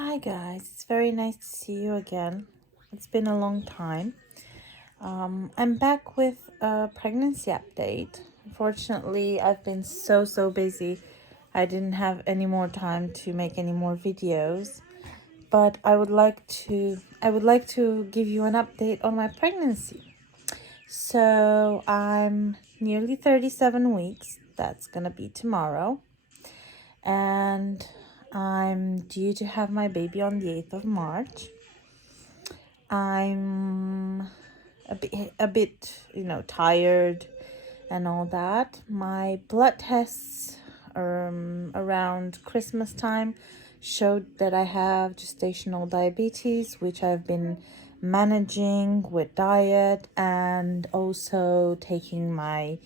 Hi guys, it's very nice to see you again. It's been a long time. I'm back with a pregnancy update. Unfortunately, I've been so busy. I didn't have any more time to make any more videos, but I would like to give you an update on my pregnancy. So, I'm nearly 37 weeks. That's going to be tomorrow. And I'm due to have my baby on the 8th of March. I'm a bit, tired and all that. My blood tests around Christmas time showed that I have gestational diabetes, which I've been managing with diet and also taking my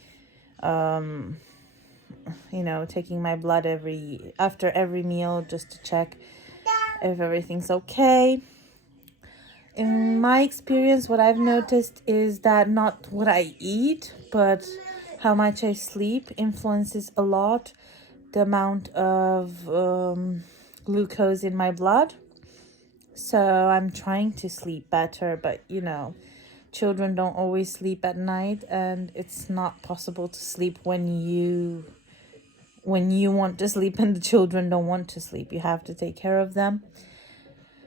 taking my blood after every meal just to check if everything's okay. In my experience, what I've noticed is that not what I eat, but how much I sleep influences a lot the amount of glucose in my blood. So I'm trying to sleep better, but children don't always sleep at night, and it's not possible to sleep when you want to sleep and the children don't want to sleep. You have to take care of them.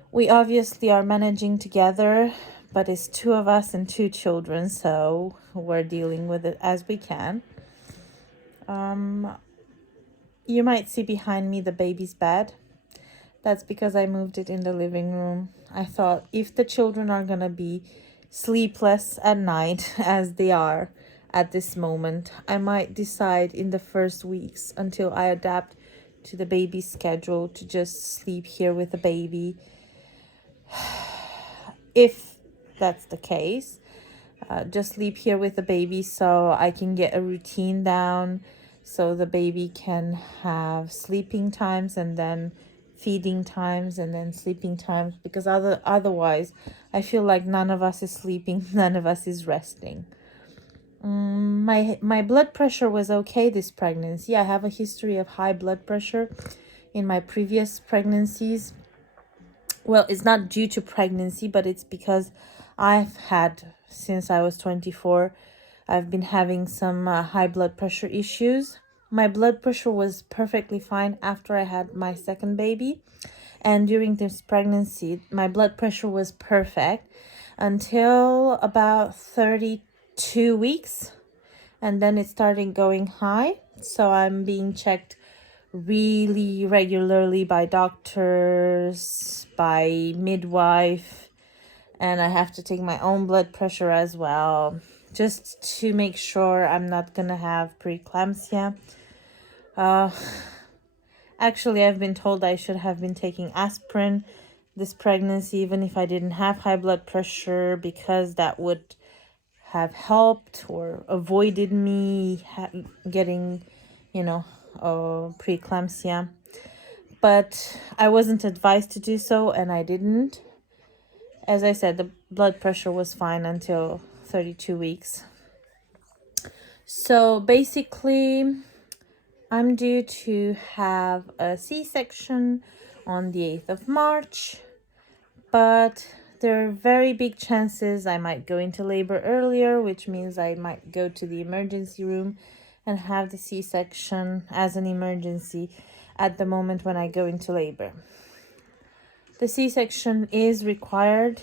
We obviously are managing together, but it's two of us and two children, so we're dealing with it as we can. You might see behind me the baby's bed. That's because I moved it in the living room. I thought if the children are gonna be sleepless at night as they are at this moment, I might decide in the first weeks until I adapt to the baby's schedule to just sleep here with the baby. If that's the case, just sleep here with the baby so I can get a routine down, so the baby can have sleeping times and then feeding times and then sleeping times, because otherwise I feel like none of us is sleeping, none of us is resting. My blood pressure was okay this pregnancy. I have a history of high blood pressure in my previous pregnancies. Well, it's not due to pregnancy, but it's because I've had, since I was 24, I've been having some high blood pressure issues. My blood pressure was perfectly fine after I had my second baby. And during this pregnancy, my blood pressure was perfect until about 32 weeks. And then it started going high. So I'm being checked really regularly by doctors, by midwife, and I have to take my own blood pressure as well, just to make sure I'm not gonna have preeclampsia. Actually, I've been told I should have been taking aspirin this pregnancy, even if I didn't have high blood pressure, because that would have helped or avoided me getting, preeclampsia. But I wasn't advised to do so, and I didn't. As I said, the blood pressure was fine until 32 weeks. So basically, I'm due to have a C-section on the 8th of March, but there are very big chances I might go into labor earlier, which means I might go to the emergency room and have the C-section as an emergency at the moment when I go into labor. The C-section is required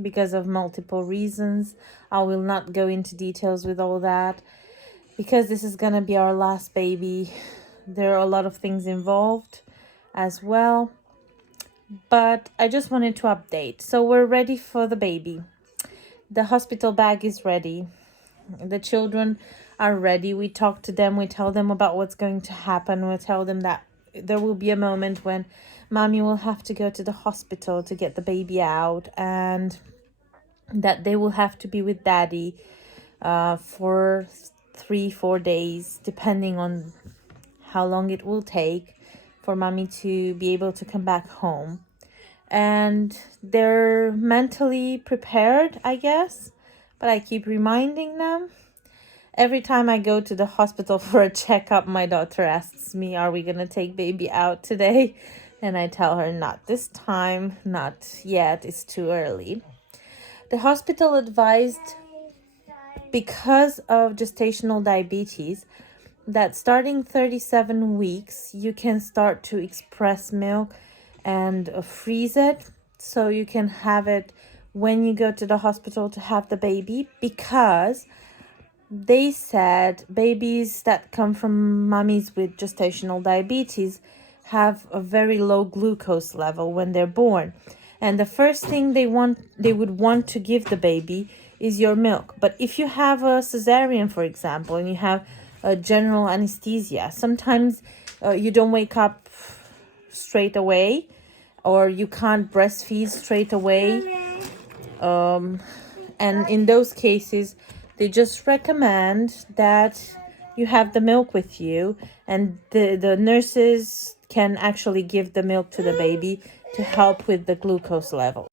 because of multiple reasons. I will not go into details with all that because this is going to be our last baby. There are a lot of things involved as well. But I just wanted to update. So we're ready for the baby. The hospital bag is ready. The children are ready. We talk to them. We tell them about what's going to happen. We tell them that there will be a moment when mommy will have to go to the hospital to get the baby out, and that they will have to be with daddy for 3-4 days, depending on how long it will take for mommy to be able to come back home. And they're mentally prepared, I guess, but I keep reminding them. Every time I go to the hospital for a checkup, my daughter asks me, are we going to take baby out today? And I tell her, not this time, not yet, it's too early. The hospital advised, because of gestational diabetes, that starting 37 weeks, you can start to express milk and freeze it so you can have it when you go to the hospital to have the baby, because they said babies that come from mummies with gestational diabetes have a very low glucose level when they're born. And the first thing they would want to give the baby is your milk. But if you have a cesarean, for example, and you have a general anesthesia, sometimes you don't wake up straight away, or you can't breastfeed straight away. And in those cases, they just recommend that you have the milk with you, and the nurses can actually give the milk to the baby to help with the glucose level.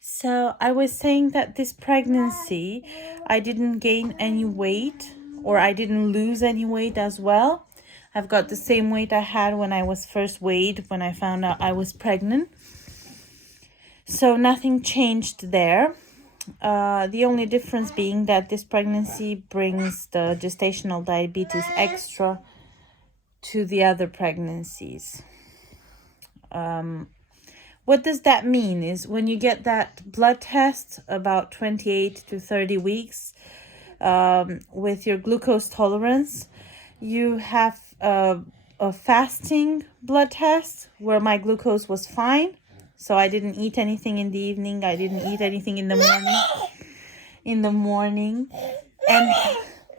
So I was saying that this pregnancy, I didn't gain any weight, or I didn't lose any weight as well. I've got the same weight I had when I was first weighed, when I found out I was pregnant. So nothing changed there. The only difference being that this pregnancy brings the gestational diabetes extra to the other pregnancies. What does that mean is when you get that blood test about 28 to 30 weeks with your glucose tolerance, you have a fasting blood test where my glucose was fine. So I didn't eat anything in the evening. I didn't eat anything in the morning. And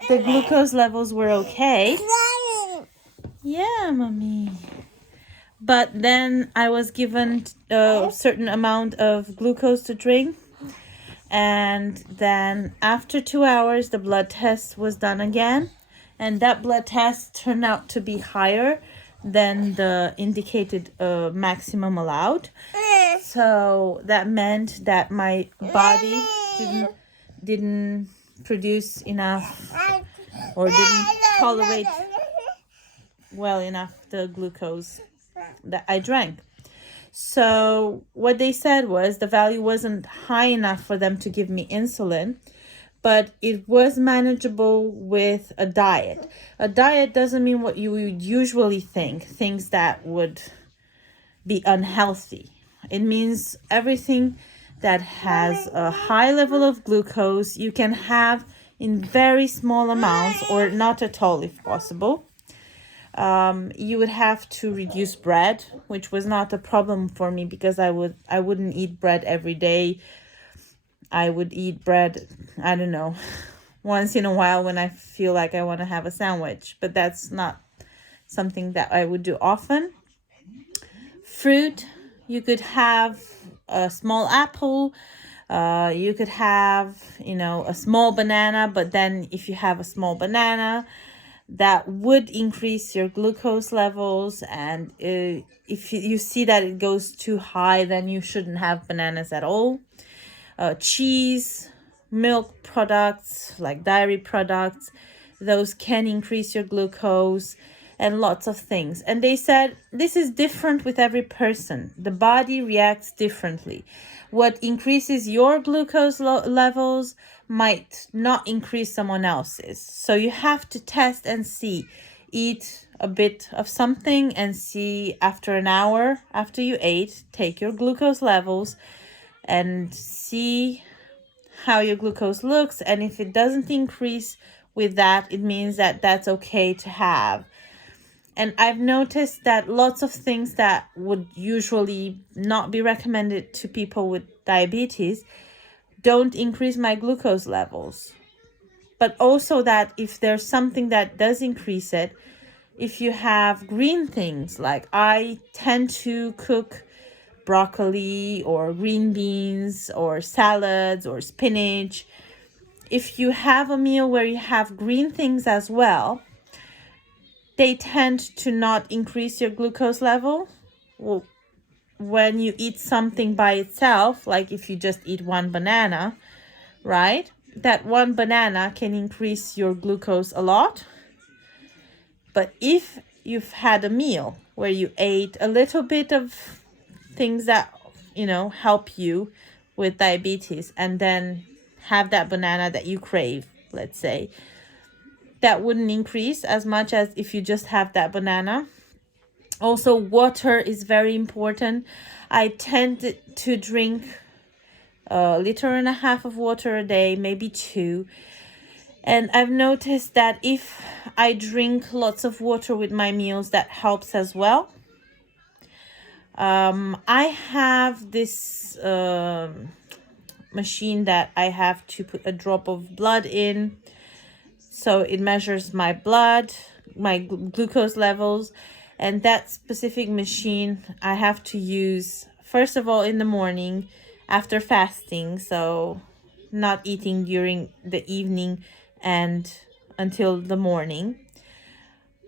the glucose levels were okay. Yeah, mommy. But then I was given a certain amount of glucose to drink. And then after 2 hours, the blood test was done again. And that blood test turned out to be higher than the indicated maximum allowed. So that meant that my body didn't produce enough, or didn't tolerate well enough the glucose that I drank. So what they said was the value wasn't high enough for them to give me insulin, but it was manageable with a diet. A diet doesn't mean what you would usually think, things that would be unhealthy. It means everything that has a high level of glucose you can have in very small amounts, or not at all if possible. You would have to reduce bread, which was not a problem for me because I wouldn't eat bread every day. I would eat bread, I don't know, once in a while when I feel like I want to have a sandwich, but that's not something that I would do often. Fruit, you could have a small apple, you could have, a small banana, but then if you have a small banana, that would increase your glucose levels, and if you see that it goes too high, then you shouldn't have bananas at all. Cheese, milk products like dairy products, those can increase your glucose, and lots of things. And they said this is different with every person. The body reacts differently. What increases your glucose levels might not increase someone else's. So you have to test and see. Eat a bit of something and see after an hour after you ate, take your glucose levels and see how your glucose looks. And if it doesn't increase with that, it means that that's okay to have. And I've noticed that lots of things that would usually not be recommended to people with diabetes don't increase my glucose levels. But also that if there's something that does increase it, if you have green things, like I tend to cook broccoli or green beans or salads or spinach. If you have a meal where you have green things as well, they tend to not increase your glucose level. Well, when you eat something by itself, like if you just eat one banana, right? That one banana can increase your glucose a lot. But if you've had a meal where you ate a little bit of things that, you know, help you with diabetes, and then have that banana that you crave, let's say, that wouldn't increase as much as if you just have that banana. Also, water is very important. I tend to drink 1.5 liters of water a day, maybe 2. And I've noticed that if I drink lots of water with my meals, that helps as well. I have this machine that I have to put a drop of blood in. So it measures my blood, my glucose levels. And that specific machine I have to use, first of all, in the morning after fasting. So not eating during the evening and until the morning.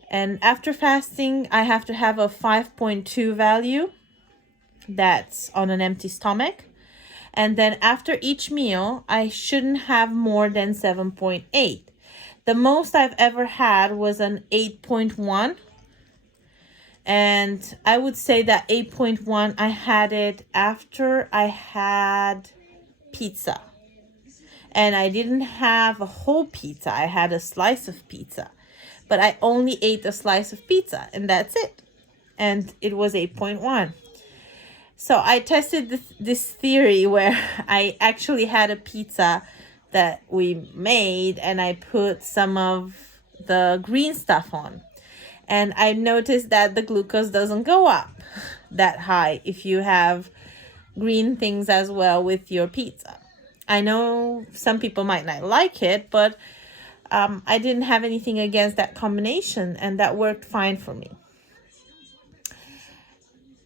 And after fasting, I have to have a 5.2 value. That's on an empty stomach. And then after each meal, I shouldn't have more than 7.8. The most I've ever had was an 8.1. And I would say that 8.1, I had it after I had pizza. And I didn't have a whole pizza. I had a slice of pizza. But I only ate a slice of pizza, and that's it. And it was 8.1. So I tested this theory where I actually had a pizza that we made, and I put some of the green stuff on. And I noticed that the glucose doesn't go up that high if you have green things as well with your pizza. I know some people might not like it, but I didn't have anything against that combination, and that worked fine for me.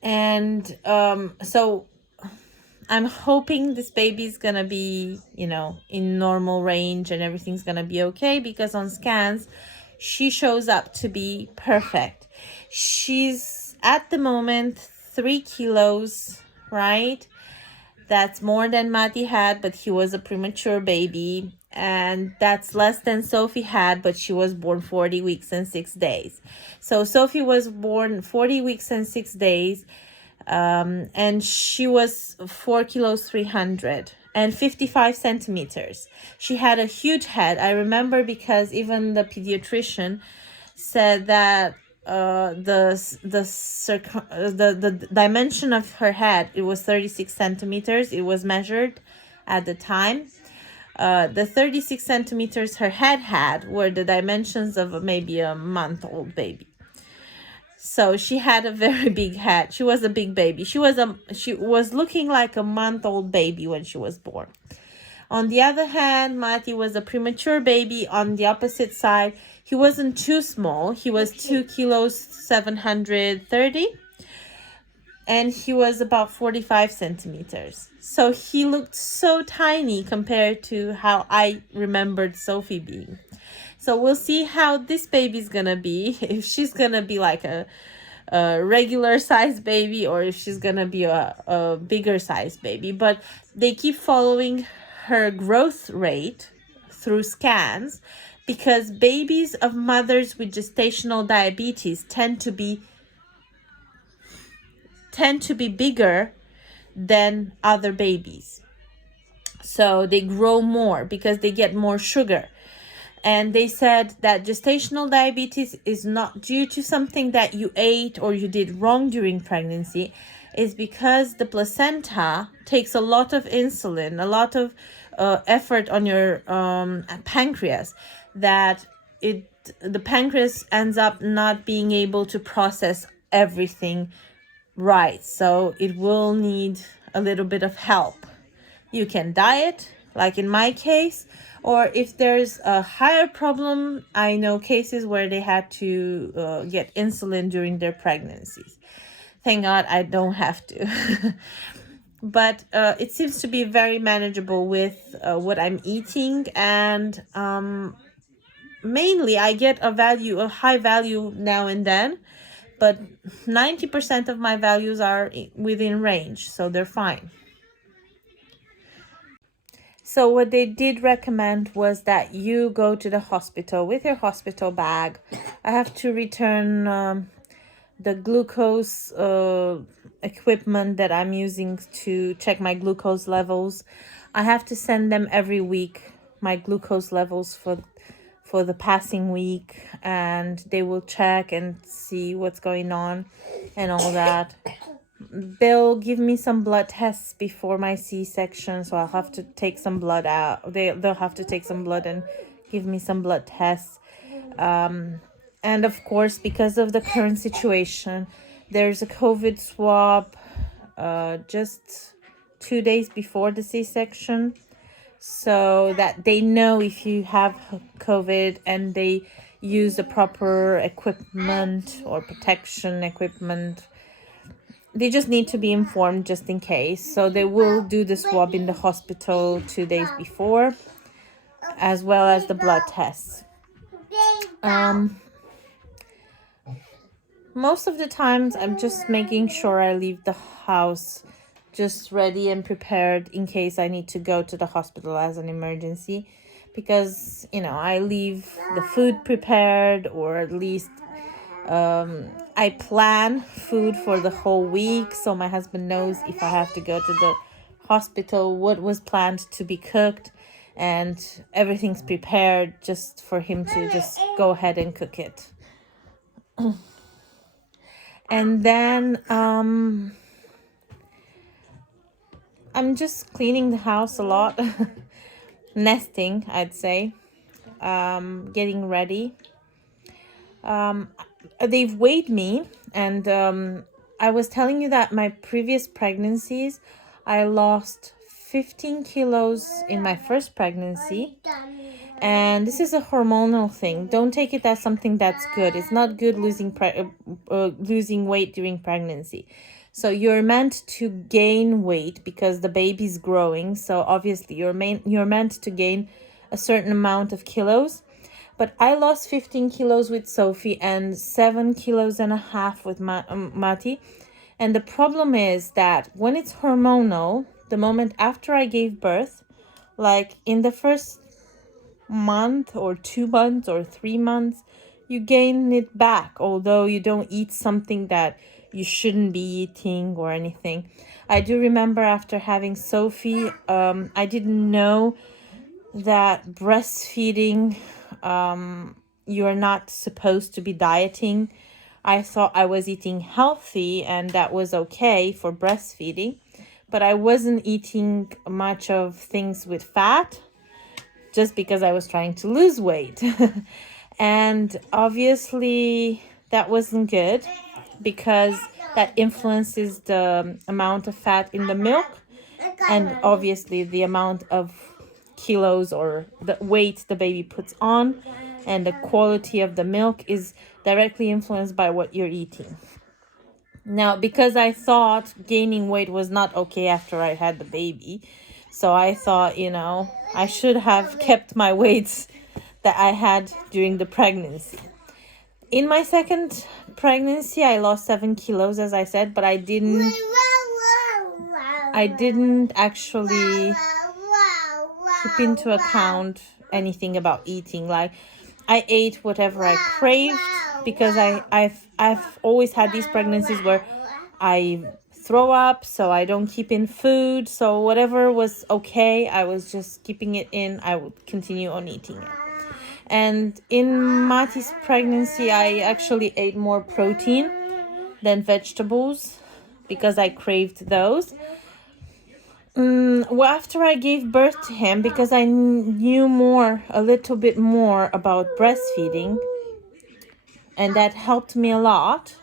And so I'm hoping this baby's gonna be, you know, in normal range and everything's gonna be okay, because on scans, she shows up to be perfect. She's at the moment 3 kilos, right? That's more than Mati had, but he was a premature baby. And that's less than Sophie had, but she was born 40 weeks and 6 days. So Sophie was born 40 weeks and 6 days. And she was 4 kilos 300 and 55 centimeters. She had a huge head. I remember because even the pediatrician said that the dimension of her head, it was 36 centimeters. It was measured at the time. The 36 centimeters her head had were the dimensions of maybe a month-old baby. So she had a very big head. She was a big baby. She was looking like a month-old baby when she was born. On the other hand, Mati was a premature baby. On the opposite side, he wasn't too small. He was 2 kilos 730. And he was about 45 centimeters. So he looked so tiny compared to how I remembered Sophie being. So we'll see how this baby's gonna be. If she's gonna be like a regular size baby, or if she's gonna be a bigger size baby. But they keep following her growth rate through scans, because babies of mothers with gestational diabetes tend to be bigger than other babies. So they grow more because they get more sugar. And they said that gestational diabetes is not due to something that you ate or you did wrong during pregnancy. It's because the placenta takes a lot of insulin, a lot of effort on your pancreas, that the pancreas ends up not being able to process everything right. So it will need a little bit of help. You can diet, like in my case, or if there's a higher problem, I know cases where they had to get insulin during their pregnancies. Thank God I don't have to. But it seems to be very manageable with what I'm eating, and mainly I get a high value now and then, but 90% of my values are within range, so they're fine. So what they did recommend was that you go to the hospital with your hospital bag. I have to return the glucose equipment that I'm using to check my glucose levels. I have to send them every week my glucose levels for the passing week, and they will check and see what's going on and all that. They'll give me some blood tests before my C-section, so I'll have to take some blood out. They'll have to take some blood and give me some blood tests. And of course, because of the current situation, there's a COVID swab just 2 days before the C-section, so that they know if you have COVID, and they use the proper equipment or protection equipment. They just need to be informed just in case. So they will do the swab in the hospital 2 days before, as well as the blood tests. Most of the times I'm just making sure I leave the house just ready and prepared in case I need to go to the hospital as an emergency, because I leave the food prepared, or at least I plan food for the whole week, so my husband knows if I have to go to the hospital what was planned to be cooked, and everything's prepared just for him to just go ahead and cook it. And then I'm just cleaning the house a lot. Nesting, I'd say. Getting ready. They've weighed me, and I was telling you that my previous pregnancies, I lost 15 kilos in my first pregnancy. And this is a hormonal thing. Don't take it as something that's good. It's not good losing weight during pregnancy. So you're meant to gain weight because the baby's growing. So obviously you're meant to gain a certain amount of kilos. But I lost 15 kilos with Sophie and 7.5 kilos with Mati. And the problem is that when it's hormonal, the moment after I gave birth, like in the first month or 2 months or 3 months, you gain it back, although you don't eat something that you shouldn't be eating or anything. I do remember after having Sophie, I didn't know that breastfeeding, you're not supposed to be dieting. I thought I was eating healthy and that was okay for breastfeeding, but I wasn't eating much of things with fat just because I was trying to lose weight. And obviously that wasn't good, because that influences the amount of fat in the milk, and obviously the amount of kilos or the weight the baby puts on, and the quality of the milk is directly influenced by what you're eating. Now, because I thought gaining weight was not okay after I had the baby, so I thought, I should have kept my weights that I had during the pregnancy. In my second pregnancy, I lost 7 kilos, as I said, but I didn't actually keep into account anything about eating. Like, I ate whatever I craved, because I've always had these pregnancies where I throw up, so I don't keep in food. So whatever was okay, I was just keeping it in. I would continue on eating it. And in Mati's pregnancy, I actually ate more protein than vegetables because I craved those. Well, after I gave birth to him, because I knew a little bit more about breastfeeding, and that helped me a lot,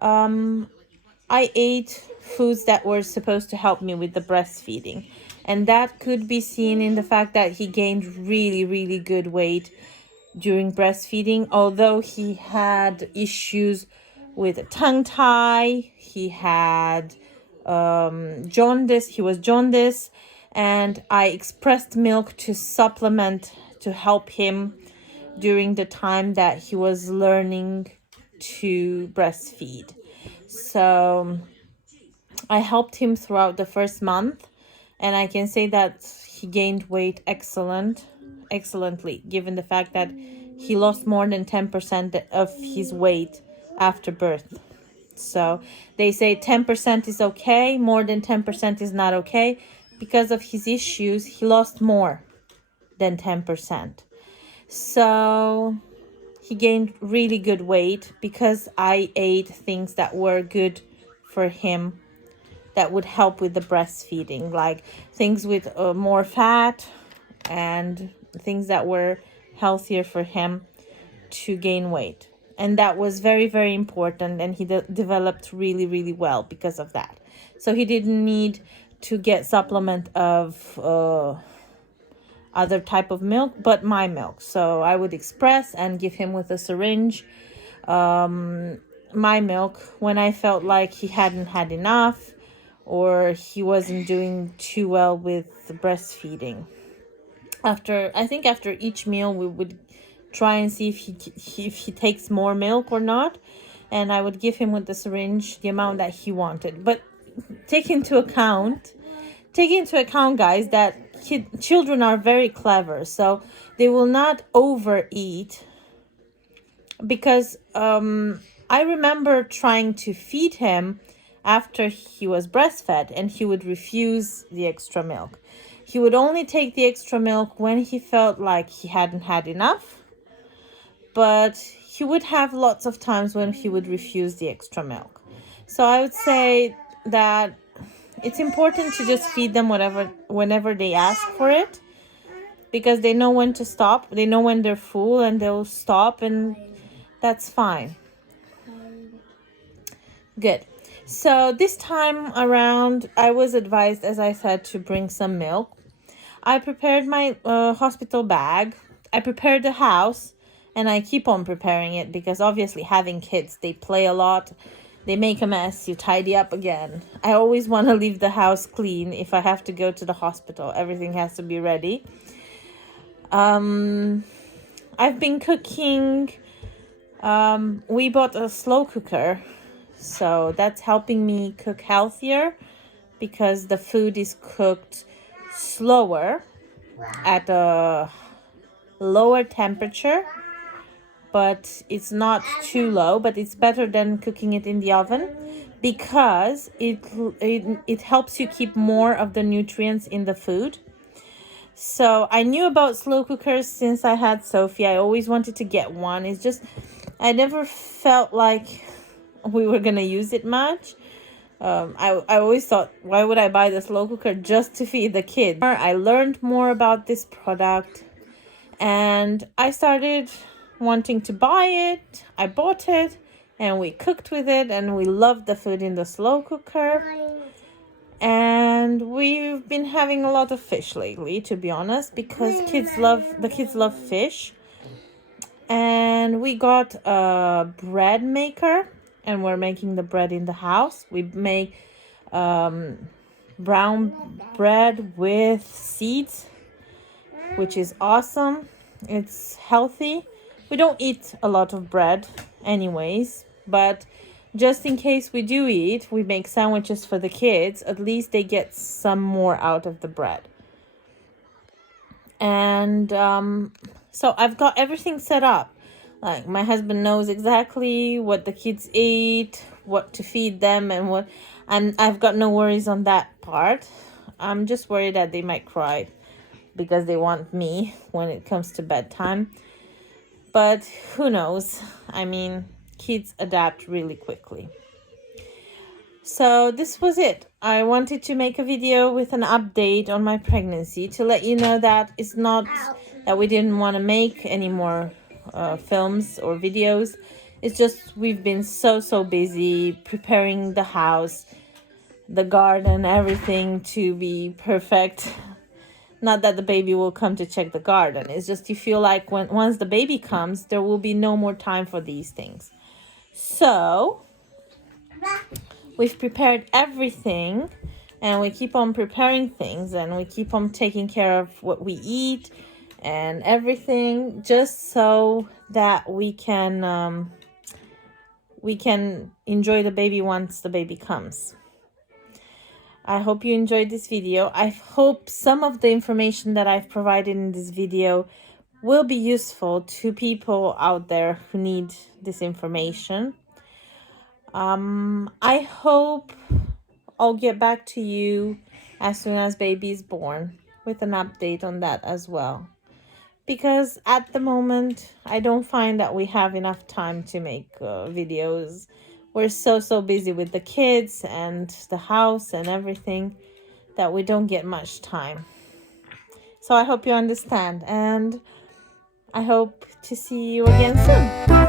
I ate foods that were supposed to help me with the breastfeeding. And that could be seen in the fact that he gained really, really good weight during breastfeeding. Although he had issues with a tongue tie, he had jaundice, he was jaundice, and I expressed milk to supplement, to help him during the time that he was learning to breastfeed. So I helped him throughout the first month, and I can say that he gained weight excellently, given the fact that he lost more than 10% of his weight after birth. So they say 10% is okay, more than 10% is not okay. Because of his issues, he lost more than 10%. So he gained really good weight because I ate things that were good for him, that would help with the breastfeeding, like things with more fat and things that were healthier for him to gain weight. And that was very, very important, and he developed really, really well because of that. So he didn't need to get supplement of other type of milk but my milk. So I would express and give him with a syringe my milk when I felt like he hadn't had enough or he wasn't doing too well with breastfeeding. I think after each meal we would try and see if he takes more milk or not, and I would give him with the syringe the amount that he wanted. But take into account, guys, that children are very clever, so they will not overeat. Because I remember trying to feed him after he was breastfed, and he would refuse the extra milk. He would only take the extra milk when he felt like he hadn't had enough, but he would have lots of times when he would refuse the extra milk. So I would say that it's important to just feed them whenever they ask for it, because they know when to stop. They know when they're full and they'll stop, and that's fine. Good. So this time around, I was advised, as I said, to bring some milk. I prepared my hospital bag. I prepared the house, and I keep on preparing it because obviously having kids, they play a lot. They make a mess. You tidy up again. I always want to leave the house clean if I have to go to the hospital. Everything has to be ready. I've been cooking. We bought a slow cooker, so that's helping me cook healthier because the food is cooked slower at a lower temperature, but it's not too low, but it's better than cooking it in the oven because it helps you keep more of the nutrients in the food. So I knew about slow cookers since I had Sophie. I always wanted to get one. It's just I never felt like we were gonna use it much. I always thought, why would I buy the slow cooker just to feed the kids? I learned more about this product, and I started wanting to buy it. I bought it, and we cooked with it, and we loved the food in the slow cooker. And we've been having a lot of fish lately, to be honest, because the kids love fish. And we got a bread maker, and we're making the bread in the house. We make brown bread with seeds, which is awesome. It's healthy. We don't eat a lot of bread anyways, but just in case we do eat, we make sandwiches for the kids. At least they get some more out of the bread. And so I've got everything set up. Like, my husband knows exactly what the kids eat, what to feed them, and I've got no worries on that part. I'm just worried that they might cry because they want me when it comes to bedtime. But who knows? I mean, kids adapt really quickly. So this was it. I wanted to make a video with an update on my pregnancy to let you know that it's not that we didn't want to make any more films or videos. It's just we've been so busy preparing the house, the garden, everything to be perfect. Not that the baby will come to check the garden. It's just you feel like once the baby comes, there will be no more time for these things. So we've prepared everything, and we keep on preparing things, and we keep on taking care of what we eat and everything, just so that we can enjoy the baby once the baby comes. I hope you enjoyed this video. I hope some of the information that I've provided in this video will be useful to people out there who need this information. I hope I'll get back to you as soon as baby is born with an update on that as well. Because at the moment, I don't find that we have enough time to make videos. We're so busy with the kids and the house and everything that we don't get much time. So I hope you understand, and I hope to see you again soon.